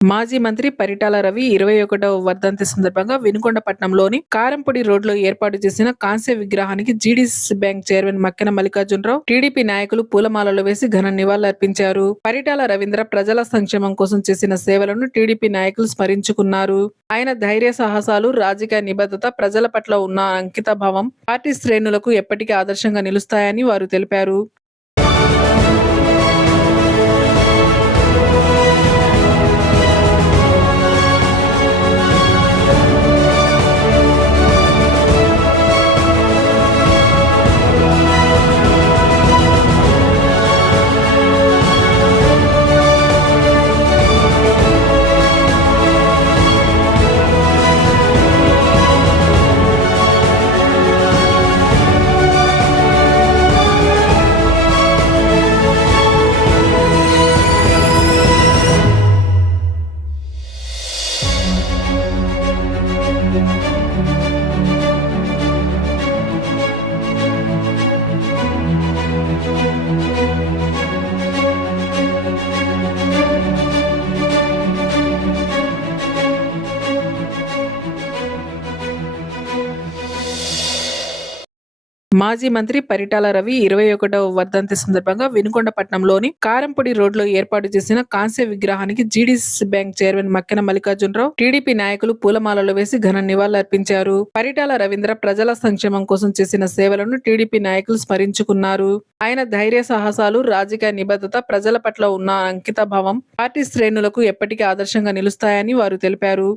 మాజీ మంత్రి పరిటాల రవి 21వ వర్ధంతి సందర్భంగా వినుకొండపట్నంలోని కారంపొడి రోడ్లో ఏర్పాటు చేసిన కాంస్య విగ్రహానికి GDC bank chairman Makkena Mallikarjunarao, TDP నాయకులు పూలమాలలు వేసి ఘన నివాళులర్పించారు. పరిటాల రవీంద్ర ప్రజల సంక్షేమం కోసం చేసిన సేవలను టీడీపీ నాయకులు స్మరించుకున్నారు. ఆయన ధైర్య సాహసాలు, రాజకీయ నిబద్ధత, ప్రజల పట్ల ఉన్న అంకితభావం పార్టీ శ్రేణులకు ఎప్పటికీ ఆదర్శంగా నిలుస్తాయని వారు తెలిపారు. మాజీ మంత్రి పరిటాల రవి 21వ వర్ధంతి సందర్భంగా వినుకొండపట్నంలోని కారంపొడి రోడ్లో ఏర్పాటు చేసిన కాంస్య విగ్రహానికి GDC bank chairman Makkena Mallikarjunarao, TDP నాయకులు పూలమాలలు వేసి ఘన నివాళులర్పించారు. పరిటాల రవీంద్ర ప్రజల సంక్షేమం కోసం చేసిన సేవలను టీడీపీ నాయకులు స్మరించుకున్నారు. ఆయన ధైర్య సాహసాలు, రాజకీయ నిబద్ధత, ప్రజల పట్ల ఉన్న అంకితభావం పార్టీ శ్రేణులకు ఎప్పటికీ ఆదర్శంగా నిలుస్తాయని వారు తెలిపారు.